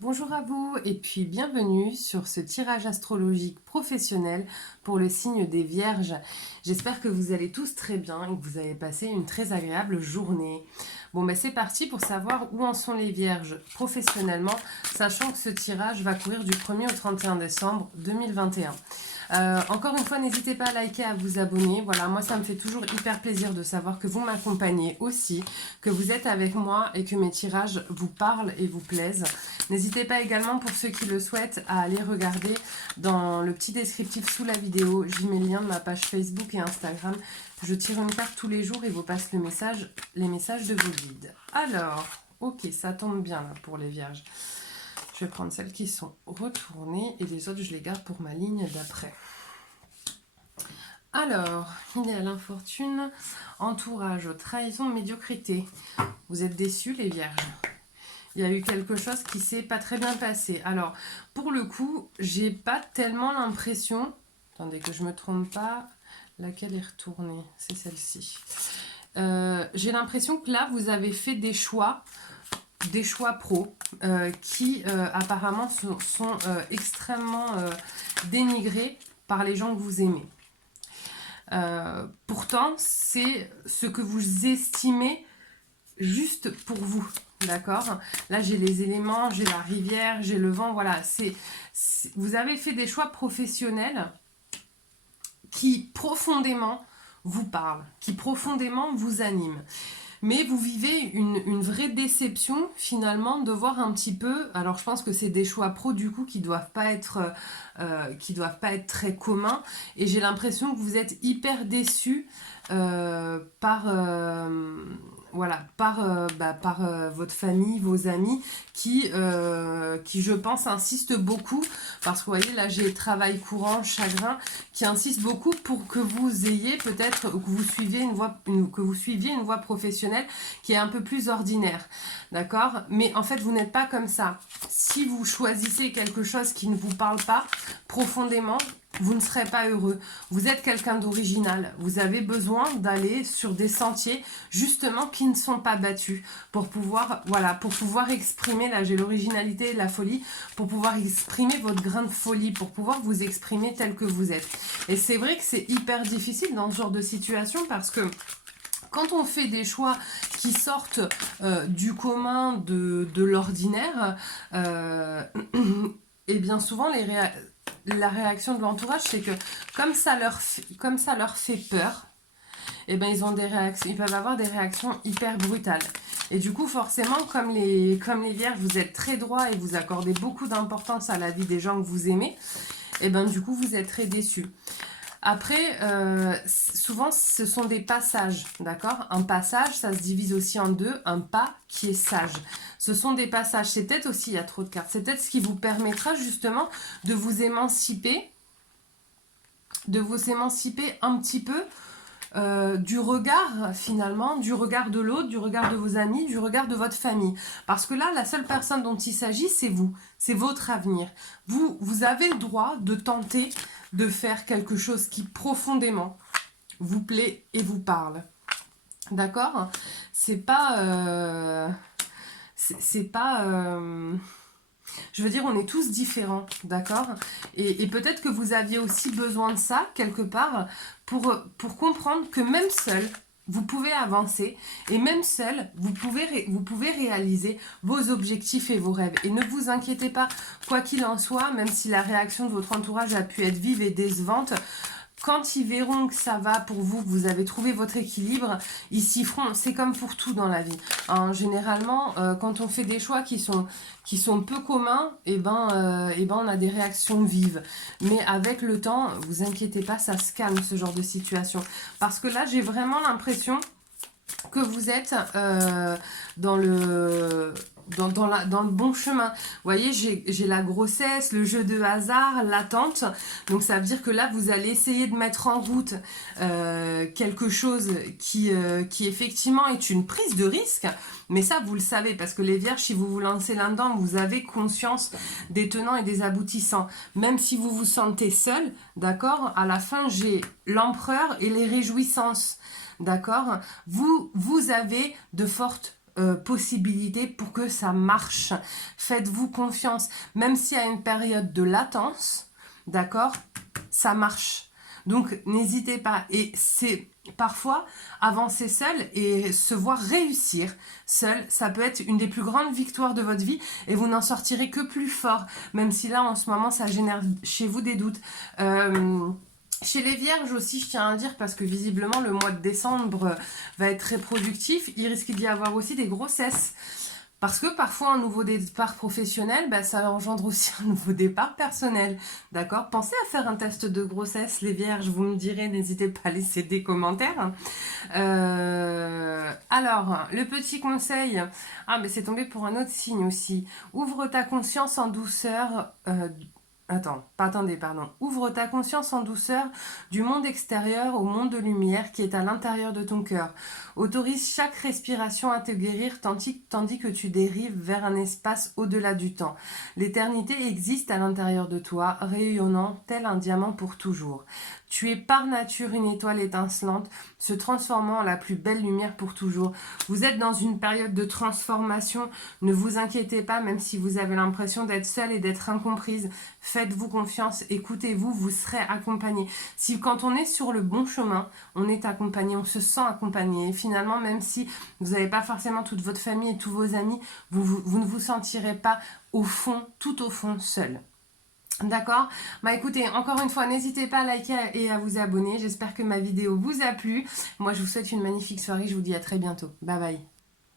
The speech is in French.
Bonjour à vous et puis bienvenue sur ce tirage astrologique professionnel pour le signe des Vierges. J'espère que vous allez tous très bien et que vous avez passé une très agréable journée. Bon ben c'est parti pour savoir où en sont les Vierges professionnellement, sachant que ce tirage va courir du 1er au 31 décembre 2021. Encore une fois, n'hésitez pas à liker, à vous abonner. Voilà, moi ça me fait toujours hyper plaisir de savoir que vous m'accompagnez aussi, que vous êtes avec moi et que mes tirages vous parlent et vous plaisent. N'hésitez pas également, pour ceux qui le souhaitent, à aller regarder dans le petit descriptif sous la vidéo. J'y mets le lien de ma page Facebook et Instagram. Je tire une carte tous les jours et vous passe les messages de vos guides. Alors, ok, ça tombe bien là, pour les Vierges. Je vais prendre celles qui sont retournées et les autres, je les garde pour ma ligne d'après. Alors, idéal, infortune, entourage, trahison, médiocrité. Vous êtes déçus, les Vierges? Il y a eu quelque chose qui s'est pas très bien passé. Alors, pour le coup, j'ai pas tellement l'impression... Attendez que je me trompe pas. Laquelle est retournée? C'est celle-ci. J'ai l'impression que là, vous avez fait des choix pro qui apparemment sont extrêmement dénigrés par les gens que vous aimez. Pourtant, c'est ce que vous estimez juste pour vous. D'accord? Là, j'ai les éléments, j'ai la rivière, j'ai le vent. Voilà, vous avez fait des choix professionnels qui profondément vous parlent, qui profondément vous animent. Mais vous vivez une vraie déception finalement de voir un petit peu, alors je pense que c'est des choix pro du coup qui doivent pas être très communs, et j'ai l'impression que vous êtes hyper déçus par votre famille, vos amis qui je pense insistent beaucoup, parce que vous voyez là j'ai travail courant, chagrin, qui insistent beaucoup pour que vous ayez peut-être, que vous suiviez une voie professionnelle qui est un peu plus ordinaire, d'accord? Mais en fait vous n'êtes pas comme ça. Si vous choisissez quelque chose qui ne vous parle pas profondément, vous ne serez pas heureux. Vous êtes quelqu'un d'original. Vous avez besoin d'aller sur des sentiers justement qui ne sont pas battus pour pouvoir exprimer, là j'ai l'originalité et la folie, pour pouvoir exprimer votre grain de folie, pour pouvoir vous exprimer tel que vous êtes. Et c'est vrai que c'est hyper difficile dans ce genre de situation, parce que quand on fait des choix qui sortent du commun de l'ordinaire, et bien souvent la réaction de l'entourage, c'est que comme ça leur fait peur, et ben ils peuvent avoir des réactions hyper brutales. Et du coup, forcément, comme les Vierges, vous êtes très droit et vous accordez beaucoup d'importance à la vie des gens que vous aimez, et ben du coup, vous êtes très déçus. Après, souvent, ce sont des passages, d'accord? Un passage, ça se divise aussi en deux, un pas qui est sage. Ce sont des passages, c'est peut-être aussi, il y a trop de cartes, c'est peut-être ce qui vous permettra justement de vous émanciper un petit peu du regard finalement, du regard de l'autre, du regard de vos amis, du regard de votre famille. Parce que là, la seule personne dont il s'agit, c'est vous. C'est votre avenir. Vous avez le droit de tenter de faire quelque chose qui profondément vous plaît et vous parle. D'accord? C'est pas... je veux dire, on est tous différents, d'accord? Et peut-être que vous aviez aussi besoin de ça, quelque part, pour comprendre que même seul, vous pouvez avancer, et même seul, vous pouvez réaliser vos objectifs et vos rêves. Et ne vous inquiétez pas, quoi qu'il en soit, même si la réaction de votre entourage a pu être vive et décevante, quand ils verront que ça va pour vous, que vous avez trouvé votre équilibre, ils s'y feront. C'est comme pour tout dans la vie. Hein, généralement, quand on fait des choix qui sont peu communs, on a des réactions vives. Mais avec le temps, vous inquiétez pas, ça se calme ce genre de situation. Parce que là, j'ai vraiment l'impression que vous êtes dans le bon chemin. Vous voyez, j'ai la grossesse, le jeu de hasard, l'attente. Donc ça veut dire que là, vous allez essayer de mettre en route quelque chose qui effectivement est une prise de risque. Mais ça, vous le savez, parce que les Vierges, si vous vous lancez là-dedans, vous avez conscience des tenants et des aboutissants. Même si vous vous sentez seul, d'accord, à la fin, j'ai l'empereur et les réjouissances. D'accord? Vous avez de fortes possibilités pour que ça marche. Faites-vous confiance. Même s'il y a une période de latence, d'accord, ça marche. Donc, n'hésitez pas. Et c'est parfois avancer seul et se voir réussir seul, ça peut être une des plus grandes victoires de votre vie et vous n'en sortirez que plus fort, même si là, en ce moment, ça génère chez vous des doutes. Chez les vierges aussi, je tiens à dire, parce que visiblement, le mois de décembre va être très productif, il risque d'y avoir aussi des grossesses. Parce que parfois, un nouveau départ professionnel, bah, ça engendre aussi un nouveau départ personnel. D'accord? Pensez à faire un test de grossesse, les vierges, vous me direz, n'hésitez pas à laisser des commentaires. Alors, le petit conseil, ah, mais c'est tombé pour un autre signe aussi. Ouvre ta conscience en douceur. Ouvre ta conscience en douceur du monde extérieur au monde de lumière qui est à l'intérieur de ton cœur. Autorise chaque respiration à te guérir tandis que tu dérives vers un espace au-delà du temps. L'éternité existe à l'intérieur de toi, rayonnant tel un diamant pour toujours. Tu es par nature une étoile étincelante, se transformant en la plus belle lumière pour toujours. Vous êtes dans une période de transformation. Ne vous inquiétez pas, même si vous avez l'impression d'être seule et d'être incomprise. Faites-vous confiance, écoutez-vous, vous serez accompagné. Si quand on est sur le bon chemin, on est accompagné, on se sent accompagné. Et finalement, même si vous n'avez pas forcément toute votre famille et tous vos amis, vous ne vous sentirez pas au fond, tout au fond, seul. D'accord? Bah écoutez, encore une fois, n'hésitez pas à liker et à vous abonner. J'espère que ma vidéo vous a plu. Moi, je vous souhaite une magnifique soirée. Je vous dis à très bientôt. Bye bye.